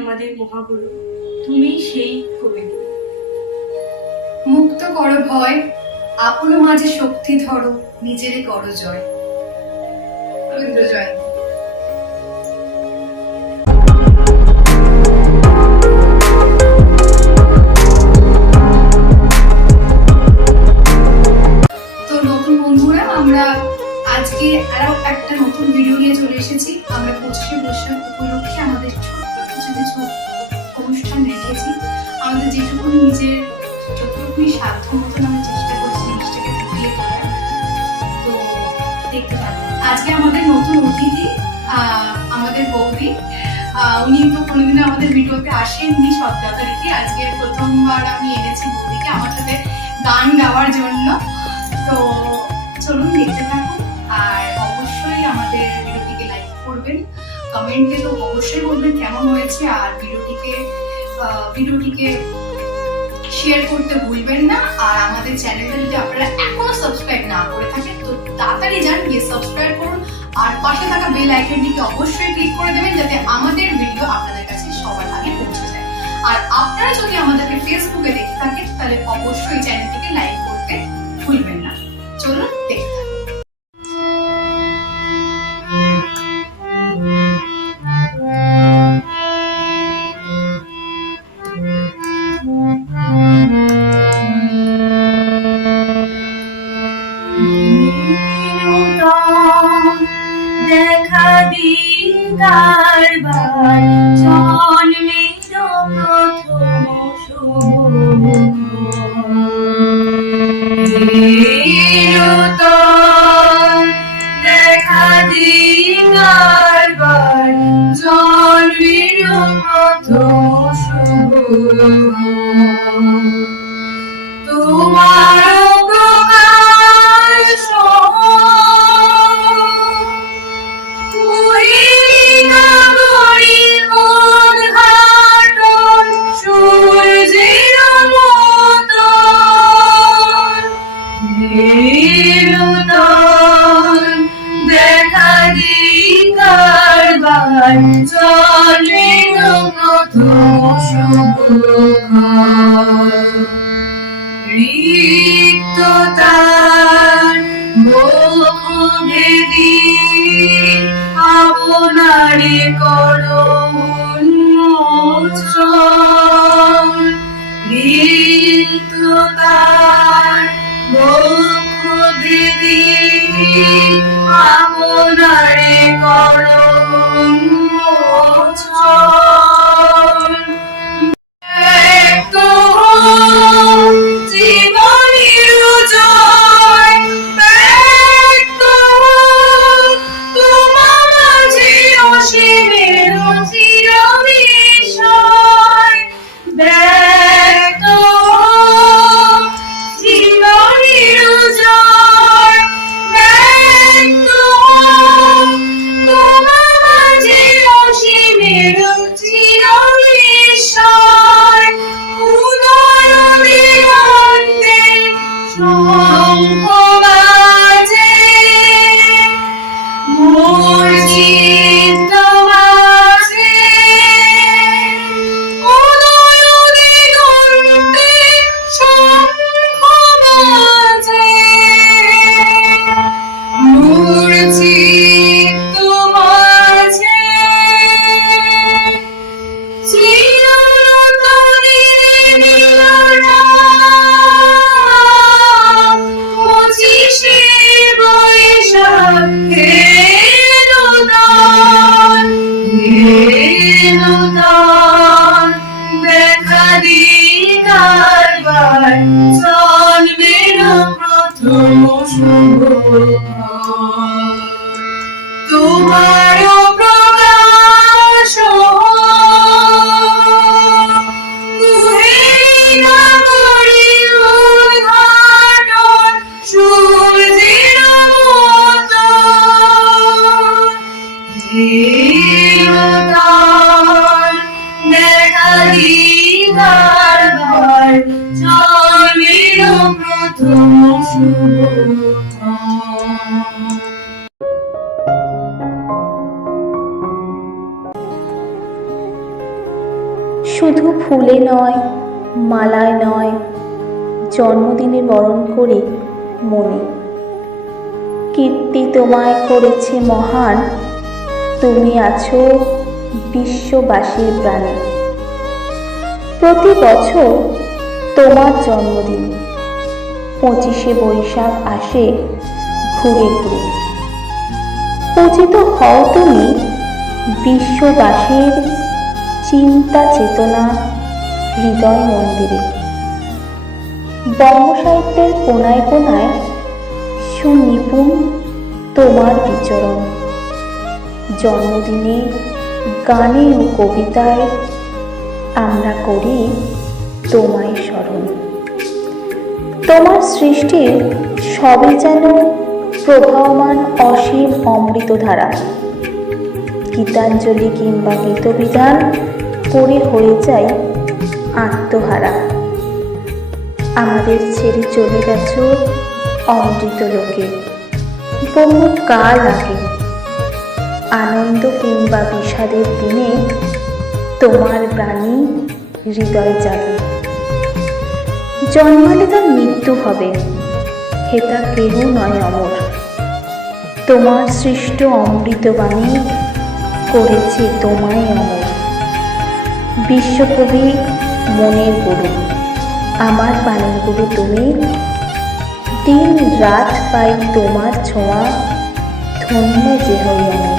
আমাদের মহাগুরু, তুমি সেই কবিগুরু। মুক্ত করো ভয়, আপন মাঝে শক্তি ধরো, নিজেরে করো জয়। রবীন্দ্র জয়ন্তী। তো নতুন বন্ধুরা, আমরা আজকে আরো একটা নতুন ভিডিও নিয়ে চলে এসেছি। আমরা 25শে বৈশাখ উপলক্ষে আমাদের ছোট্ট কিছু কিছু অনুষ্ঠান রেখেছি। আমাদের যেটুকু নিজের যতটুকুই সাধ্য মতন আমরা চেষ্টা করছি জিনিসটাকে ফুটিয়ে তোলার। তো দেখতে থাকুন। আজকে আমাদের নতুন অতিথি আমাদের বৌদি। উনি তো কোনোদিন আমাদের ভিডিওতে আসেননি সব যথারীতি। আজকে প্রথমবার আমি এনেছি বৌদিকে আমার সাথে গান গাওয়ার জন্য। তো চলুন দেখতে থাকুন, আর অবশ্যই আমাদের ভিডিওটিকে লাইক করবেন, কমেন্টে তো অবশ্যই বলবেন কেমন হয়েছে, আর ভিডিওটিকে শেয়ার করতে ভুলবেন না। আর আমাদের চ্যানেলটা যদি আপনারা এখনো সাবস্ক্রাইব না করে থাকেন তো তাড়াতাড়ি যান, গিয়ে সাবস্ক্রাইব করুন, আর পাশে থাকা বেল আইকনটিকে অবশ্যই ক্লিক করে দেবেন যাতে আমাদের ভিডিও আপনাদের কাছে সবার আগে পৌঁছে যায়। আর আপনারা যদি আমাদেরকে ফেসবুকে দেখে থাকেন তাহলে অবশ্যই চ্যানেলটিকে লাইক করতে ভুলবেন না। চলুন দেখতে থাকুন। দেখা দিন কারবার জন্মের প্রথম দেখা দিন কারবার জন্মের প্রথম তোমার প্রকাশ দেখা দিন কারবার জন্মের প্রথম রিক্ততার মুখ ভেদি আপনারে করো উন্মোচন। রিক্ততার মুখ ভেদি আপনারে করো উন্মোচন। জীবনের জয় ব্যক্ত তোমার মাঝে অসীমের চির বিষয় ব্যক্ত জীবনের জয় ব্যক্ত তোমার মাঝে অসীমের চির বিষয় উদয় দিগন্তে শঙ্খ বাজে মোর চিত্ত মাঝে উদয় দিগন্তে শঙ্খ বাজে মোর চিত্ত মাঝে দেখা দিন কারবার জন্মের প্রথম শুভ তোমার প্রকাশ সূর্যের মতো দেখা দিন কারবার জন্মের প্রথম শুভ শুধু ফুলে নয়, মালায় নয়, জন্মদিনে বরণ করি মনে। কীর্তি তোমায় করেছে মহান, তুমি আছো বিশ্ববাসীর প্রাণে। প্রতি বছর তোমার জন্মদিন 25শে বৈশাখ আসে ঘুরে ঘুরে। পূজিত হও তুমি বিশ্ববাসীর চিন্তা চেতনা হৃদয় মন্দিরে। বঙ্গসাহিত্যের কোনায় কোনায় সুনিপুণ তোমার বিচরণ। জন্মদিনে গানে ও কবিতায় আমরা করি তোমায় স্মরণ। তোমার সৃষ্টির সবই যেন প্রবাহমান অসীম অমৃতধারা। গীতাঞ্জলি কিংবা গীতবিধান পড়ে হয়ে যায় আত্মহারা। আমাদের ছেড়ে চলে গেছো অমৃত লোকে বহু কাল আগে। আনন্দ কিংবা বিষাদের দিনে তোমার প্রাণী হৃদয় জাগে। জন্মালে তার মৃত্যু হবে, হেতা কেহ নয় অমর। তোমার সৃষ্ট অমৃতবাণী করেছে তোমায় অমর। বিশ্বকবি মনের গুরু, আমার প্রাণের গুরু তুমি। দিন রাত পাই তোমার ছোঁয়া, ধন্য যে হই আমি।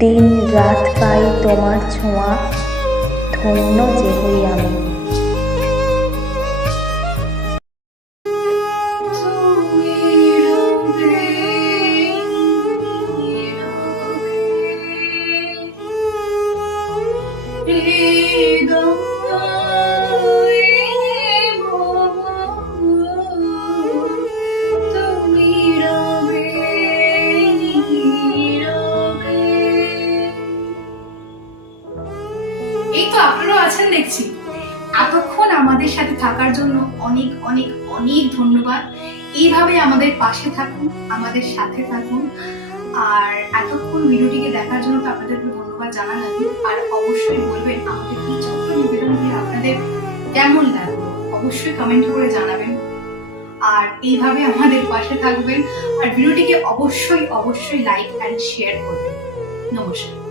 দিন রাত পাই তোমার ছোঁয়া, ধন্য যে হই আমি। এই তো আপনারাও আছেন দেখছি। এতক্ষণ আমাদের সাথে থাকার জন্য অনেক অনেক অনেক ধন্যবাদ। এইভাবে আমাদের পাশে থাকুন, আমাদের সাথে থাকুন। আর এতক্ষণ ভিডিওটিকে দেখার জন্য তো আপনাদেরকে ধন্যবাদ জানালাম। আর অবশ্যই বলবেন আমাদের এই ছোট্ট নিবেদনটি আপনাদের কেমন লাগলো, অবশ্যই কমেন্ট করে জানাবেন। আর এইভাবে আমাদের পাশে থাকবেন। আর ভিডিওটিকে অবশ্যই অবশ্যই লাইক অ্যান্ড শেয়ার করবেন। নমস্কার।